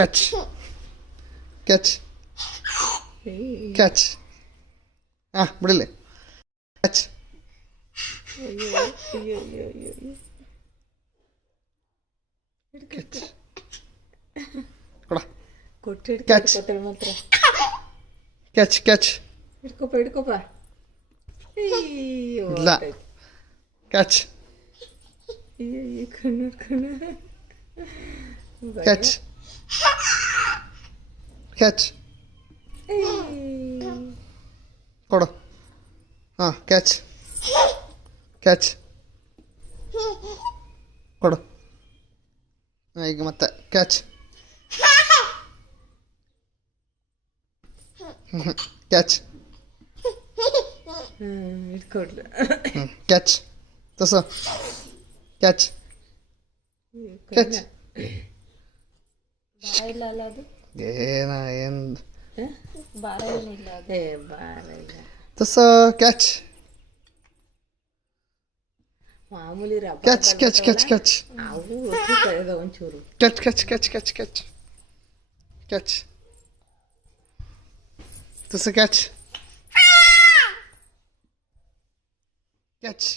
Catch catch catch. ಹಾಂ ಬಿಡಲಿ. Catch. Catch ಕೊಡ. ಕ್ಯಾಚ್ ಮಾತ್ರ ಕ್ಯಾಚ್ ಕ್ಯಾಚ್. ಹಿಡ್ಕೊಪ್ಪ ಇಲ್ಲ. ಕ್ಯಾಚ್ ಕ್ಯಾಚ್ ಕ್ಯಾಚ್ ಕೊಡು. ಹಾಂ ಕ್ಯಾಚ್ ಕ್ಯಾಚ್ ಕೊಡು. ಈಗ ಮತ್ತೆ ಕ್ಯಾಚ್ ಕ್ಯಾಚ್ ಇಟ್ಕೊಡ್ಲ ಕ್ಯಾಚ್ ತಸ ಕ್ಯಾಚ್ ಕ್ಯಾಚ್. ಇಲ್ಲ ಅಲ್ಲ ಅದು ಏನು ಭಾರ ಏನಿಲ್ಲ ಅದು. ಬಾರ ಇಲ್ಲ ತಸ ಕ್ಯಾಚ್ ಮಾಮೂಲಿ rubber catch catch catch catch ಅವು ರೊಟ್ಟಿ ಕಳೆದ ಒಂಚೂರು catch catch catch catch catch catch ತಸ ಕ್ಯಾಚ್ ಕ್ಯಾಚ್.